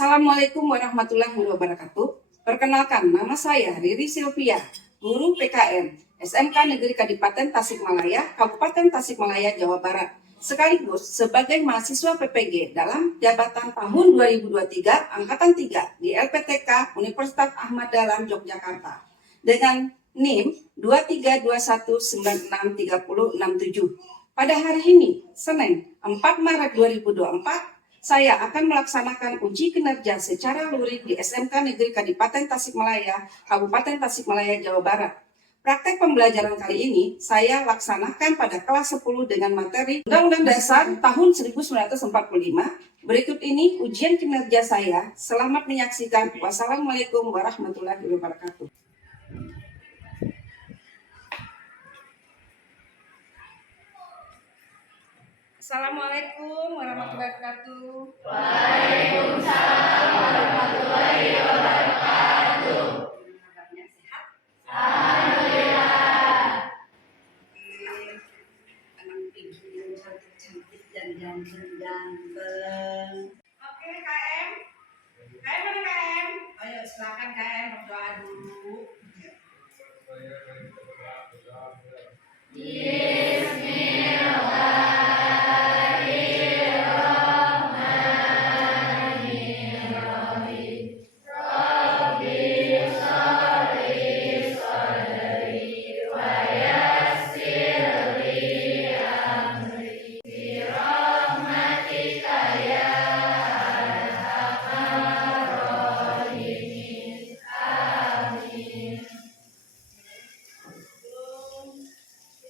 Assalamualaikum warahmatullahi wabarakatuh. Perkenalkan, nama saya Riri Silvia, guru PKN SMK Negeri Kadipaten Tasikmalaya, Kabupaten Tasikmalaya, Jawa Barat. Sekaligus sebagai mahasiswa PPG dalam jabatan tahun 2023 Angkatan 3 di LPTK Universitas Ahmad Dahlan Yogyakarta dengan NIM 2321963067. Pada hari ini, Senin 4 Maret 2024, saya akan melaksanakan uji kinerja secara luring di SMK Negeri Kadipaten Tasikmalaya, Kabupaten Tasikmalaya, Jawa Barat. Praktek pembelajaran kali ini saya laksanakan pada kelas 10 dengan materi Undang-Undang Dasar tahun 1945. Berikut ini ujian kinerja saya. Selamat menyaksikan. Wassalamualaikum warahmatullahi wabarakatuh. Assalamualaikum warahmatullahi wabarakatuh. Waalaikumsalam warahmatullahi wabarakatuh. Kabarnya sehat? Alhamdulillah. Anak ibu yang cantik dan ganteng. Oke, KM. KM mana KM? Ayo silakan KM berdoa dulu.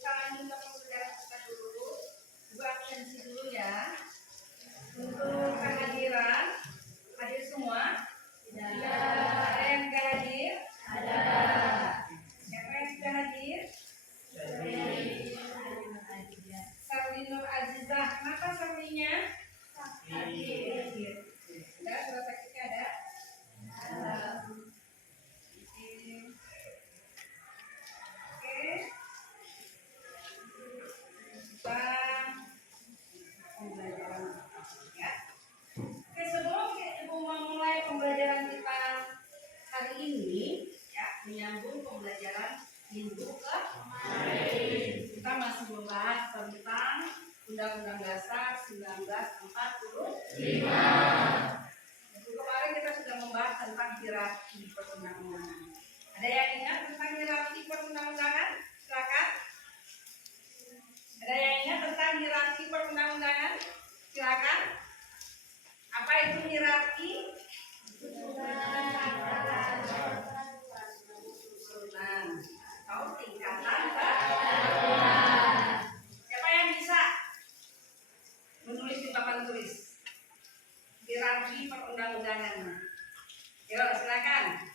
Kita lanjut ke pembelajaran kita dulu. Ibu absensi dulu ya. Untuk kehadiran, hadir semua? Tidak. Ada yang tidak hadir? Ada. Siapa yang sudah hadir? Sarli Nur Azizah. Kenapa Sarlinya? Hadir. Ada surat taktiknya ada? Ada. Oke. Pembelajaran ya. Oke, sebelum Ibu memulai pembelajaran kita hari ini ya, menyambung pembelajaran minggu kemarin, kita masih membahas tentang Undang-Undang Dasar 1945. Minggu kemarin kita sudah membahas tentang hierarki perundang-undangan. Ada yang ingat tentang hierarki perundang-undangan? Silakan. Ada yang ingat tentang hierarki perundang-undangan? Silakan. Apa itu hierarki? Susunan atau tingkatan peraturan. Siapa yang bisa menulis di papan tulis hierarki perundang-undangan? Yuk, silakan.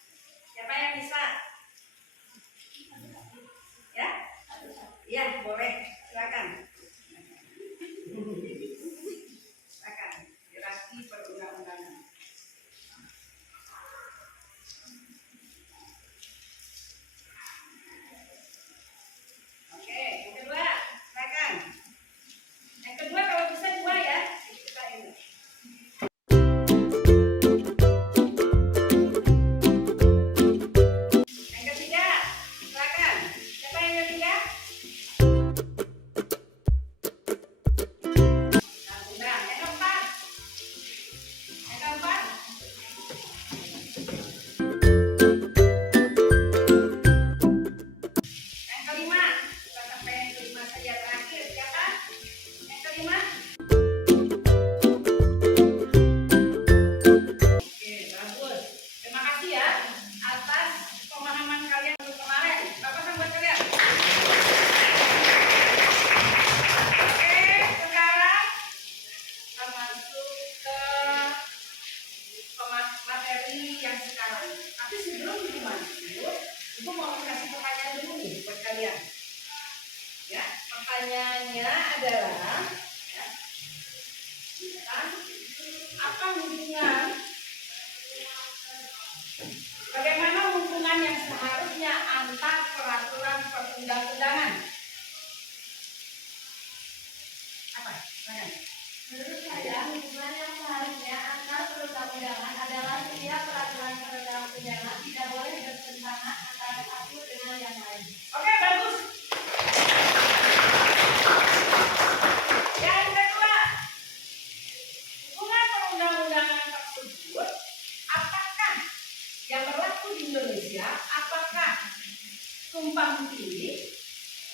Siapa yang bisa? Ya? Iya, boleh. Silakan. Silakan. Hierarki perundang-undangan. Oke, yang kedua, silakan. Yang kedua kalau bisa dua ya. Kita ini. Yang ketiga, silakan. Siapa yang ketiga? Nah, yang keempat. Yang keempat. Yang kelima. Kita sampai yang kelima saja terakhir. Siapa? Yang kelima. Oke, bagus. Terima kasih ya atas pemahaman kalian untuk kemarin. Bapak sambuat kalian. Oke, sekarang kita masuk ke materi yang sekarang. Tapi sebelum itu masuk, Ibu mau kasih pertanyaan dulu nih buat kalian. Ya, pertanyaannya adalah ya, apa hubungan? Bagaimana hubungan yang seharusnya antar peraturan perundang-undangan? Apa? Mana? Menurut saya, hubungan yang seharusnya antar perundang-undangan apakah tumpang tindih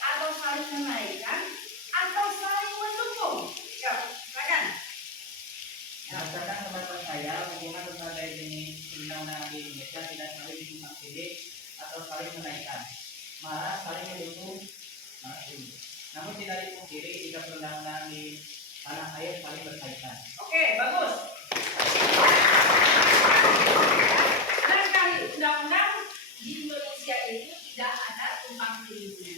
atau saling menaikkan atau saling mendukung? Yuk, silakan. Berdasarkan pendapat saya, hubungan berbagai jenis perundang-undangan di Indonesia tidak saling tumpang tindih atau saling menaikkan, malah saling mendukung. Namun tidak dipungkiri jika perundang-undangan di tanah air saling berkaitan. Oke, bagus. Barangkali undang-undang di Indonesia itu tidak ada tumpang tindihnya,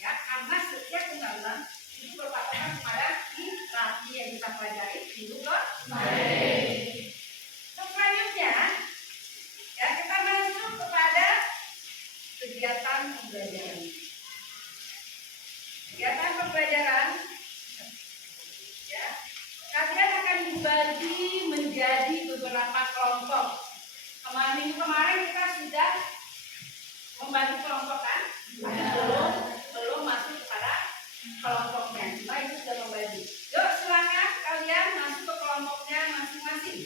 ya, karena setiap undang-undang itu berpatokan kepada hierarki yang kita pelajari minggu kemarin. Selanjutnya, ya, kita masuk kepada kegiatan pembelajaran. Kegiatan pembelajaran, ya, kalian akan dibagi menjadi beberapa kelompok. Minggu kemarin kita sudah membagi kelompok kan? Belum masuk kepada kelompoknya. Cuma itu sudah membagi. Yuk silakan kalian masuk ke kelompoknya masing-masing.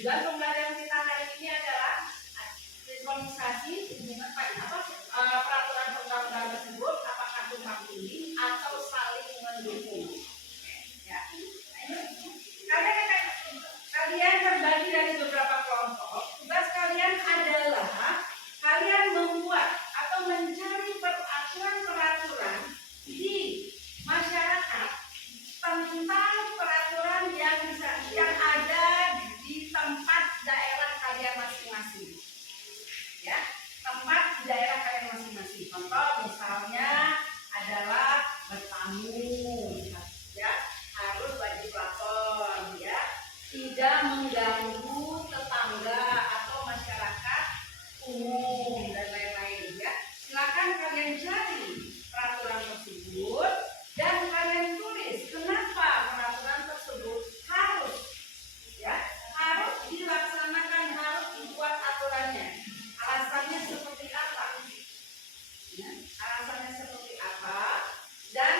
Tujuan pembelajaran kita hari ini adalah sinkronisasi hubungan peraturan perundang-undangan tersebut apakah tumpang tindih atau saling mendukung. Ya. Kalian terbagi dari beberapa kelompok. Tugas kalian adalah kalian membuat atau mencari peraturan-peraturan di masyarakat tentang peraturan yang ada di tempat daerah kalian masing-masing, ya, tempat di daerah kalian masing-masing. Contoh misalnya adalah bertamu, ya, harus wajib lapor, ya, tidak mengganggu tetangga atau masyarakat umum dan lain-lain, ya. Silakan kalian cari peraturan tersebut dan kalian tulis kenapa peraturan tersebut harus, ya, harus dilaksanakan, harus dibuat aturannya, alasannya seperti apa, ya, alasannya seperti apa dan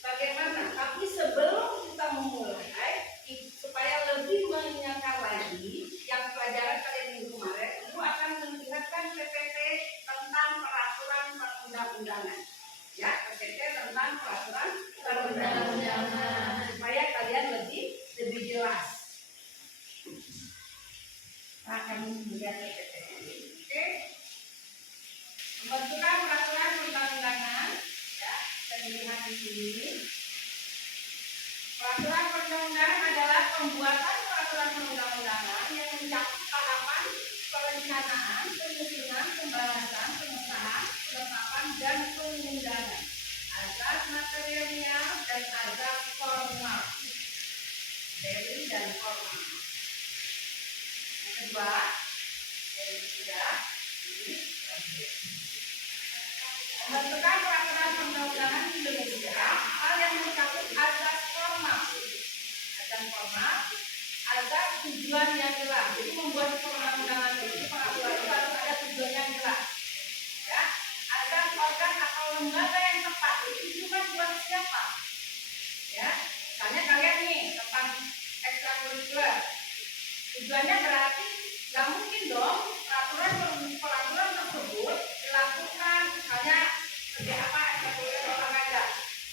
bagaimana. Tapi sebelum kita memulai, supaya lebih mengingatkan lagi yang pelajaran kalian minggu kemarin, Ibu akan mengingatkan PPT tentang peraturan perundang-undangan, ya, PPT tentang peraturan perundang-undangan, supaya kalian lebih jelas akan melihat PPT ini. Oke, pembentukan peraturan perundang-undangan, ya, kita lihat di sini. Peraturan perundang-undangan adalah pembuatan peraturan perundang-undangan yang mencakup tahapan perencanaan, penyusunan, pembahasan, pengesahan, penetapan, dan pengundangan, azas material dan azas formal, materi dan formal. Yang kedua, yang ketiga, pembentukan peraturan perundang-undangan di Indonesia hal yang mencakup azas formal, azas tujuan yang jelas. Jadi membuat perundang-undangan itu, peraturan itu harus ada tujuan yang jelas, ya. Azas organ atau lembaga yang tepat itu juga buat siapa, ya. Misalnya kalian nih tentang ekstrakurikuler, tujuannya berarti nggak mungkin dong peraturan tersebut dilakukan misalnya kerja apa ekstrakurikuler olahraga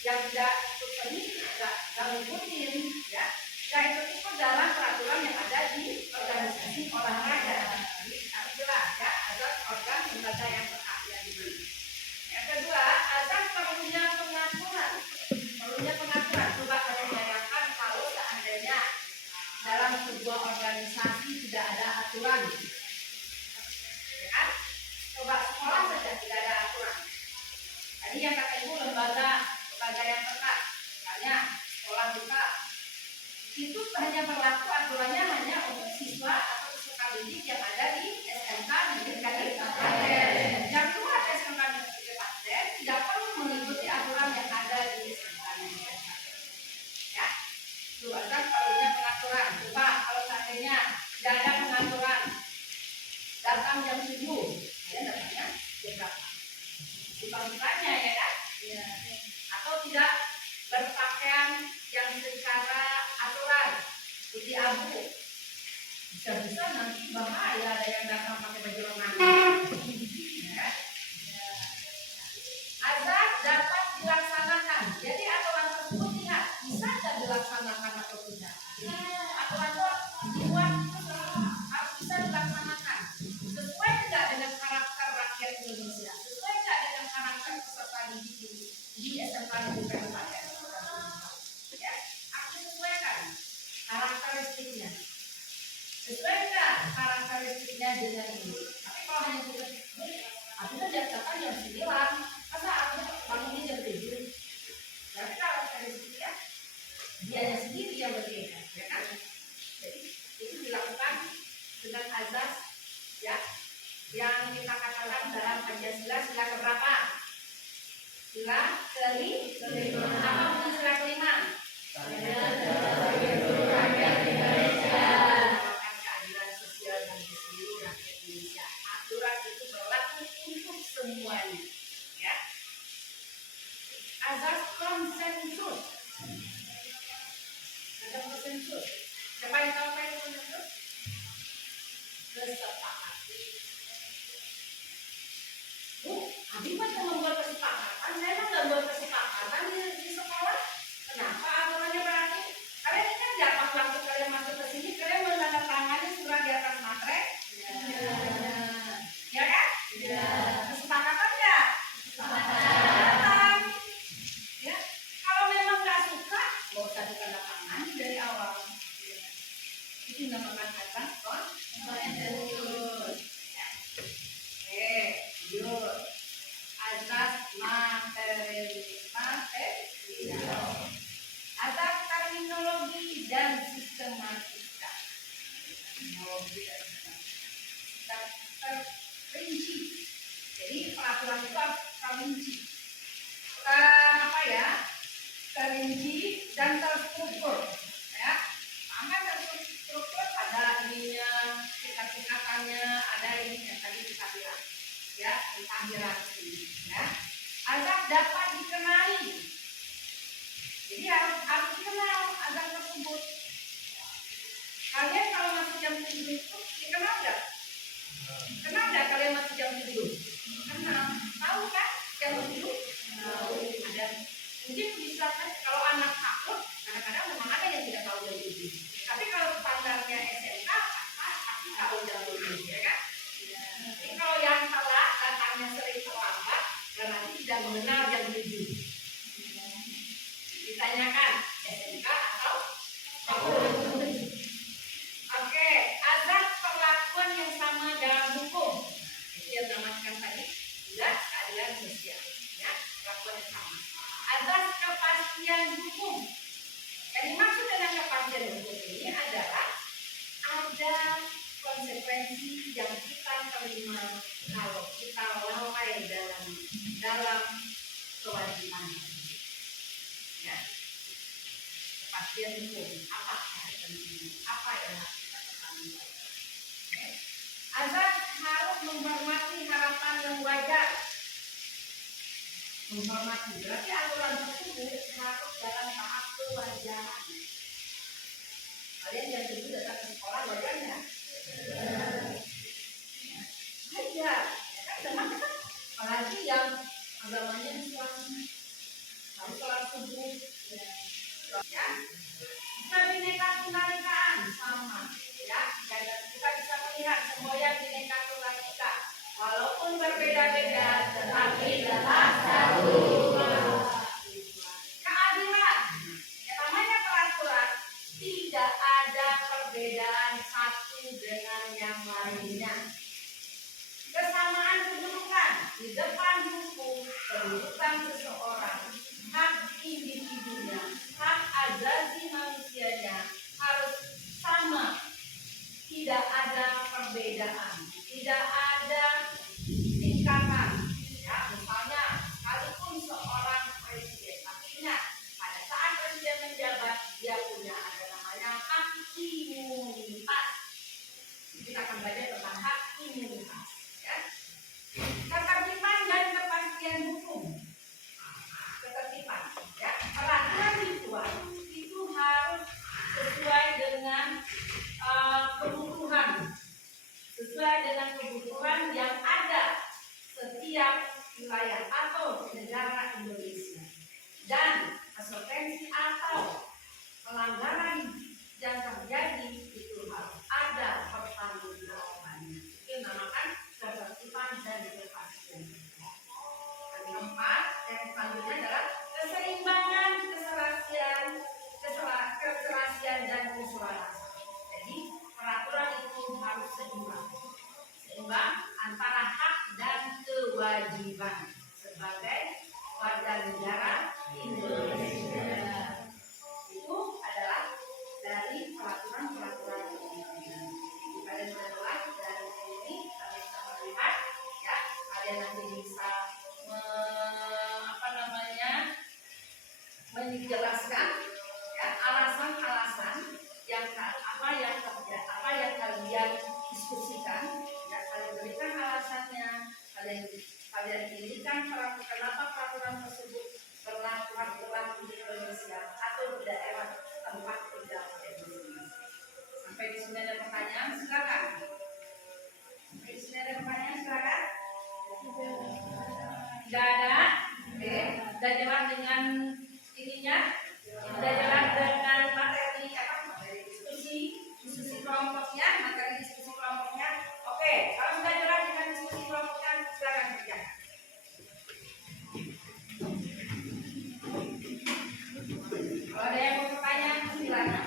yang tidak ikut seni, nggak ngikutin, ya, nggak ikut dalam peraturan yang ada di organisasi olahraga. Jadi harus jelas, ya, azas organ lembaga yang tepat yang dibeli. Yang kedua, azas perlunya pengaturan. Coba kalian bayangkan kalau seandainya dalam sebuah organisasi tidak ada aturan, ya kan? Coba sekolah saja tidak ada aturan. Tadi yang kata ibu lembaga yang tepat, misalnya sekolah kita itu hanya berlaku aturannya hanya untuk siswa atau peserta didik yang ada di SMK Negeri pernah katakan dalam Pancasila sila keberapa? Sila kelima. Apa bunyi sila kelima? Merupakan keadilan sosial bagi seluruh rakyat Indonesia. Aturan itu berlaku untuk semuanya. Ya. Azas konsensus. Azas konsensus. Siapa yang tahu apa itu konsensus? Kesepakatan. Bu, Abi mah cuma membuat kesepakatan. Saya mah nggak buat kesepakatan di sekolah. Kenapa aturannya berarti? Kalian ingat nggak pas waktu kalian masuk ke sini, kalian menandatangani surat di atas materai? Ya kan? Kesepakatan nggak? Kesepakatan. Ya. Kalau memang nggak suka, nggak usah ditandatangani dari awal. Itu dinamakan azas konsensus. Yuk. Azas material. Azas terminologi dan sistematika. Terminologi dan sistematika terperinci. Jadi peraturan itu harus terperinci. Apa ya? Terinci dan terstruktur. Ya. Maka terstruktur ada ininya, tingkat-tingkatannya, ada ini yang tadi kita bilang. Ya, tentang hierarki. Ya. Azas dapat dikenali. Jadi harus dikenal azas tersebut. Kalian kalau masuk jam 7 itu dikenal nggak? Kenal nggak kalian masuk jam 7? Kenal. Tahu kan jam 7? Tahu. Ada. Mungkin bisa kan kalau anak takut, kadang-kadang memang ada yang tidak tahu jam 7. Tapi kalau standarnya SMK, pasti tahu jam 7, ya kan? Jadi kalau yang salah datangnya sering terlambat, berarti tidak mengenal jam 7. Ditanyakan SMK atau Oke, azas perlakuan yang sama dalam hukum. Itu yang namakan tadi juga keadilan sosial. Ya, perlakuan yang sama. Azas kepastian hukum. Yang dimaksud dengan kepastian hukum ini adalah ada konsekuensi yang kita terima kalau kita lalai dalam kewajiban. Ya. Kepastian hukum apa yang harus kita ketahui? Azas harus menghormati harapan yang wajar. Menghormati berarti aturan tersebut harus dalam tahap kewajaran. Kalian yang dulu datang ke sekolah wajarnya wajar, ya kan? Dengan apalagi yang agamanya Islam harus sholat subuh, ya. Bineka Tunggal-Ikaan sama, ya. Dan kita bisa melihat semboyan Bineka Tunggal Ika, walaupun berbeda-beda, tetapi tetap satu. Keadilan, yang namanya peraturan tidak ada perbedaan satu dengan yang lainnya. Kesamaan kedudukan di depan hukum, kedudukan seseorang, hak individunya, hak asasi manusianya harus sama. Tidak ada perbedaan, tidak ada tingkatan. Ya, misalnya, sekalipun seorang presiden, tapi ingat, pada saat presiden menjabat, dia punya ada namanya hak imunitas. Kita akan belajar tentang hak imunitas. Ya. Ketertiban dan kepastian hukum. Ketertiban, ya. Peraturan dibuat itu harus sesuai dengan kebutuhan yang ada setiap wilayah atau negara Indonesia, dan konsekuensi atau pelanggaran yang terjadi itu harus ada pertanggungjawabannya. Itu dinamakan ketertiban dan kepastian. Dan keempat, yang selanjutnya adalah keseimbangan, keserasian dan keselarasan. Jadi peraturan itu harus seimbang antara hak dan kewajiban sebagai warga negara Indonesia. Itu adalah dari peraturan-peraturan yang pada setelah dari ini kami bisa melihat, ya, kalian nanti bisa menjelaskan ya alasan-alasan yang apa yang kalian diskusikan, ya kalian berikan alasannya, kalian pilihkan kenapa peraturan tersebut berlaku di Indonesia atau di daerah tempat tinggal kalian. Sampai di sini ada pertanyaan, silakan. Sampai di sini ada pertanyaan, silakan. Tidak ada. Oke, sudah jelas dengan ininya, sudah jelas dengan materi diskusi kelompoknya, materi diskusi kelompoknya. Oke, kalau sudah jelas dengan diskusi kelompoknya, silakan kerja. Kalau ada yang mau bertanya, silakan.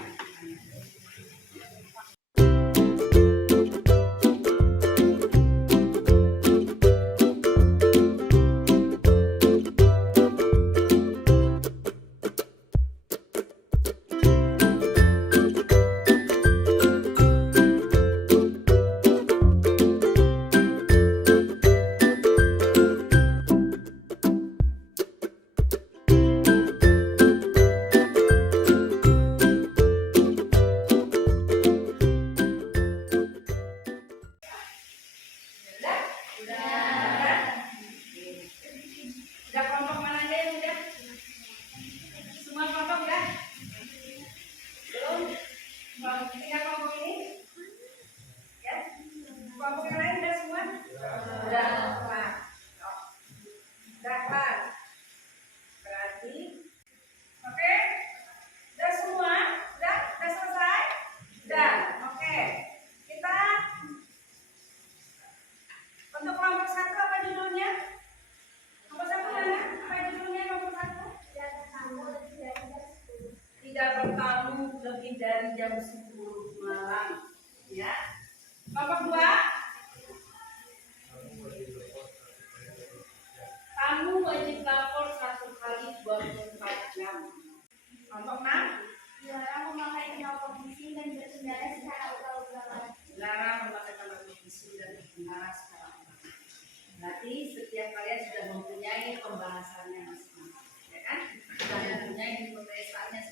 Udah kelompok mana aja yang udah? Semua kelompok udah? Belum? Tinggal kelompok ini? Ya? Kelompok yang lain udah semua? Udah kelar. Udah kelar. Berarti oke? Udah semua? Udah selesai? Udah. Oke. Kita untuk kelompok 1 apa judulnya? Nomor 1 mana? Apa judulnya nomor 1? Tidak bertamu lebih dari jam 10 malam. Ya. Nomor 2. Tamu wajib lapor 1 kali 24 jam. Nomor 6. Dilarang memakai knalpot bising dan berkendara secara ugal-ugalan. Dilarang memakai knalpot bising dan berkendara secara ugal-ugalan. Berarti setiap kalian sudah mempunyai pembahasannya masing-masing, ya kan? Sudah mempunyai pembahasannya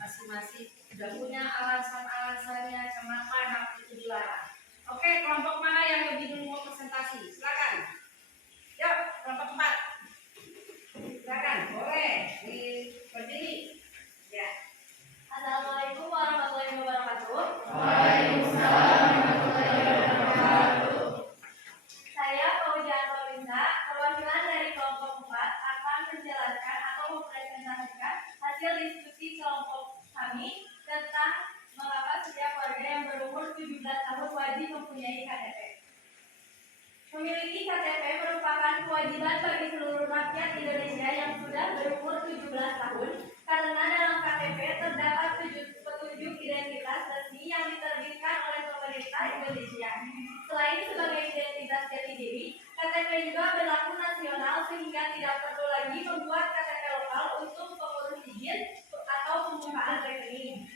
masing-masing, sudah punya alasan-alasannya kenapa hal itu dilarang. Oke, kelompok mana yang lebih dulu mau presentasi? Silakan. Yuk, kelompok 4. Silakan, boleh berdiri. Ya. Assalamualaikum warahmatullahi wabarakatuh. Waalaikumsalam warahmatullahi wabarakatuh. Saya Fauzia Rolinda, perwakilan dari kelompok 4 akan menjelaskan atau mempresentasikan hasil diskusi kelompok kami tentang mengapa setiap warga yang berumur 17 tahun wajib mempunyai KTP. Memiliki KTP merupakan kewajiban bagi seluruh rakyat Indonesia yang sudah berumur 17 tahun karena dalam KTP terdapat petunjuk identitas resmi yang diterbitkan oleh pemerintah Indonesia. Selain sebagai identitas jati diri, KTP juga berlaku nasional sehingga tidak perlu lagi membuat KTP lokal untuk pengurus izin atau pembukaan rekening.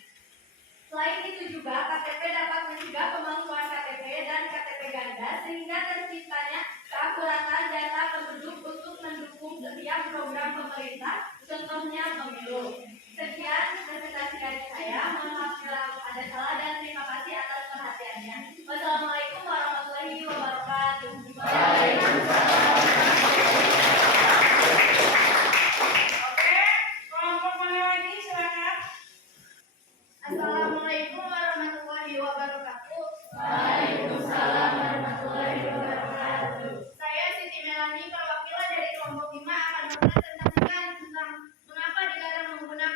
Selain itu juga KTP dapat mencegah pemalsuan KTP dan KTP ganda sehingga terciptanya keakuratan data penduduk untuk mendukung setiap program pemerintah, contohnya pemilu. Sekian presentasi dari saya. Mohon maaf bila ada salah dan terima kasih atas perhatiannya. Wassalamualaikum warahmatullahi wabarakatuh. Oke, kelompok mana lagi? Silakan. Assalamualaikum warahmatullahi wabarakatuh. Waalaikumsalam warahmatullahi wabarakatuh. Saya Siti Melani, perwakilan dari kelompok 5 akan mempresentasikan tentang mengapa dilarang menggunakan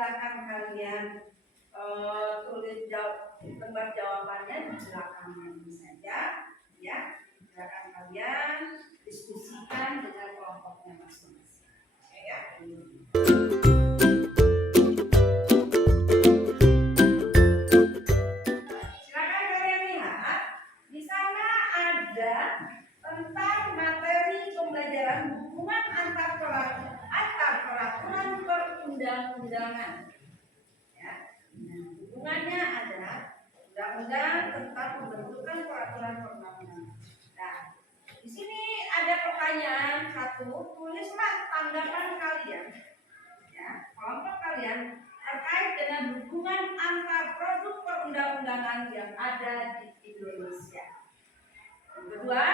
silakan kalian tulis lembar jawabannya di belakang ini saja, ya. Silakan kalian diskusikan dengan kelompoknya masing-masing. Oke, ya. Silakan kalian lihat di sana ada tentang materi pembelajaran hubungan antar peraturan perundang-undangan. Ya. Nah, hubungannya adalah undang-undang tentang pembentukan peraturan perundang-undangan. Nah, di sini ada pertanyaan satu, tulislah tanggapan kalian, ya, kelompok kalian terkait dengan hubungan antar produk perundang-undangan yang ada di Indonesia. Yang kedua,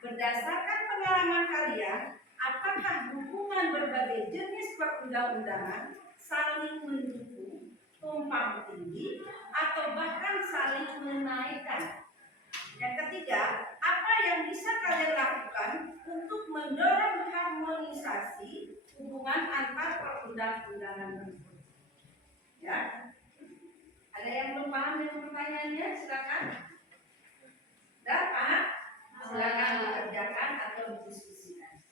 berdasarkan pengalaman kalian, apakah hubungan berbagai jenis perundang-undangan saling mendukung, tumpang tindih, atau bahkan saling menaikkan? Yang ketiga, apa yang bisa kalian lakukan untuk mendorong harmonisasi hubungan antar perundang-undangan tersebut? Ya, ada yang belum paham dengan pertanyaannya? Silakan. Sudah paham? Silakan dikerjakan atau didiskusikan.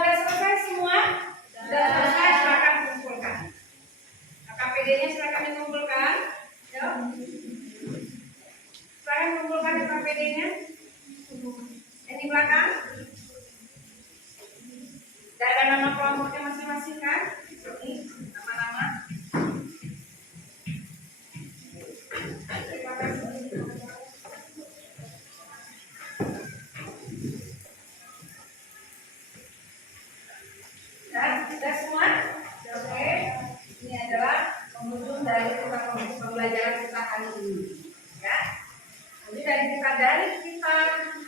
Sudah selesai semua? Sudah selesai, silakan kumpulkan. KPD-nya silakan dikumpulkan. Yuk. Silakan kumpulkan KPD-nya. Yang di belakang. Tidak ada nama kelompoknya masing-masing kan? Ini nama-nama. Sudah semua? Oke. Ini adalah penghujung dari pembelajaran kita hari ini. Ya. Jadi dari kita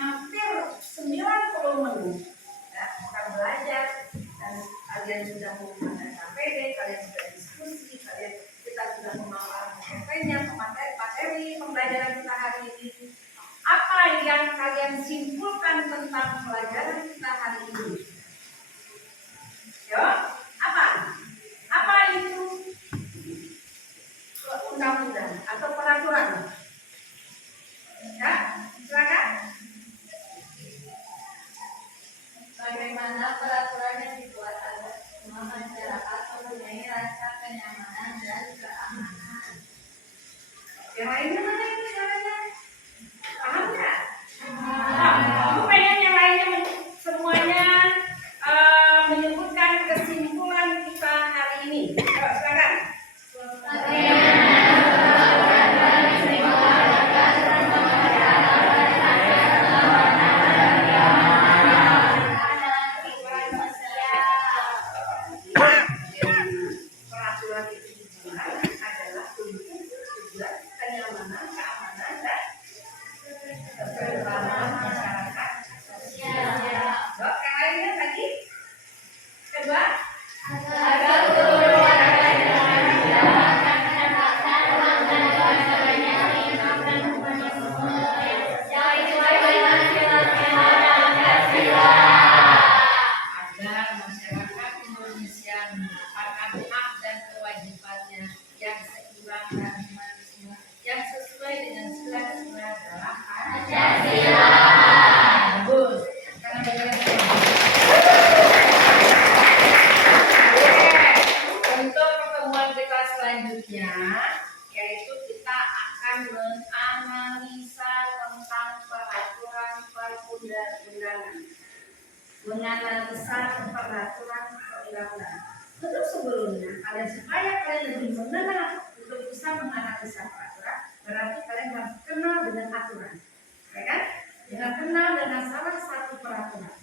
hampir 90 menit. Ya, akan belajar dan kalian sudah menggunakan KPD, kalian sudah diskusi, kita sudah memaparkan materi pembelajaran kita hari ini. Apa yang kalian simpulkan tentang pelajaran kita hari ini? Yo, apa? Apa itu undang-undang atau peraturan? Ya, silakan. Bagaimana peraturan yang dibuat agar semua masyarakat mempunyai rasa kenyamanan dan keamanan? Yang lainnya mana ini suaranya? Paham nggak? Aku pengen yang lainnya semuanya menyebutkan kesimpulan kita hari ini. Ayo, silakan. Peraturan itu dibuat adalah untuk tujuan kenyamanan, keamanan, dan keselamatan masyarakat. Dok, yang lainnya tadi? Kedua? Ada peraturan perundang-undangan. Untuk sebelumnya, supaya kalian lebih mengenal untuk bisa menganalisa peraturan, berarti kalian harus kenal dengan aturan, ya kan? Dengan kenal dengan salah satu peraturan.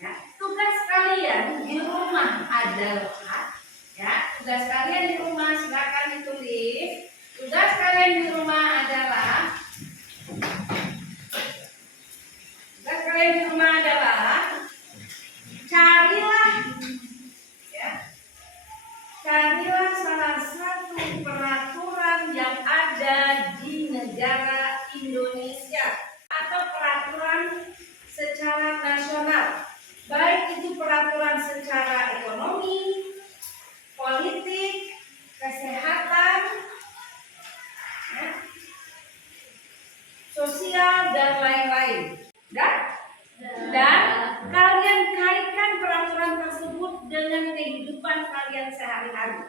Ya, tugas kalian di rumah adalah, ya, tugas kalian di rumah silakan ditulis. Tugas kalian di rumah adalah, carilah salah satu peraturan yang ada di negara Indonesia atau peraturan secara nasional, baik itu peraturan secara ekonomi, politik, kesehatan, ya, sosial dan lain-lain. Dan kalian kaitkan peraturan tersebut dengan kehidupan kalian sehari-hari.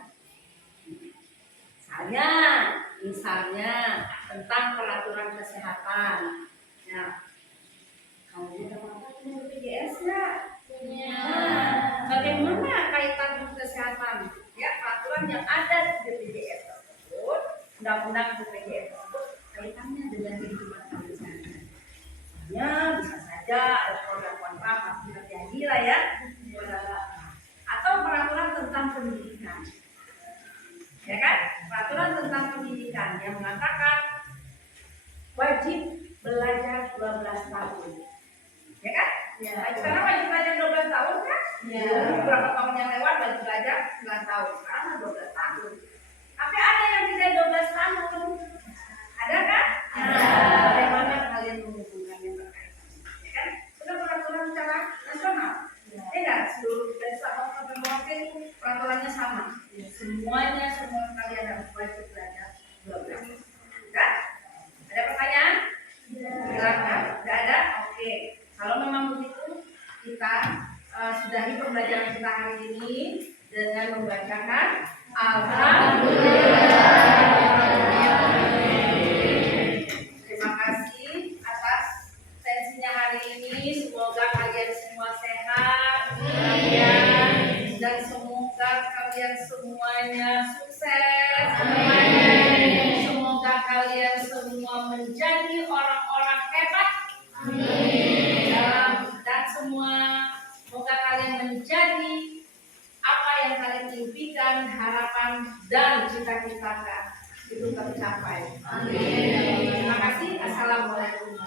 Misalnya tentang peraturan kesehatan. Nah, kamu punya BPJS nggak? Punya. Bagaimana kaitan kesehatan? Ya, peraturan yang ada di BPJS tersebut, undang-undang BPJS tersebut, kaitannya dengan kehidupan kalian sehari-hari. Ya, bisa saja ada program-program pasti terjadi lah ya, atau peraturan tentang pendidikan, ya kan? Peraturan tentang pendidikan yang mengatakan wajib belajar 12 tahun, ya kan? Ya. Sekarang wajib belajar 12 tahun kan? Ya. Beberapa tahun yang lewat wajib belajar 9 tahun, sekarang 12 tahun. Tapi ada yang tidak 12 tahun, ada kan? Ada. Bagaimana kalian menghubungkan yang berkaitan? Ya kan? Sudah peraturan secara nasional. Ya, seluruh desa kabupaten itu peraturannya sama. Semuanya semua kalian harus wajib belajar 12. Kan? Ada pertanyaan? Silakan. Tidak ada? Oke. Kalau memang begitu, kita sudahi pembelajaran kita hari ini dengan membacakan Alhamdulillah. Terima kasih atas tensinya hari ini. Semoga kalian semua sehat, dan semoga kalian semuanya sukses. Semoga kalian semua menjadi orang-orang hebat. Dan semoga kalian menjadi apa yang kalian impikan, harapan dan cita-citakan itu tercapai. Amin. Terima kasih. Assalamualaikum.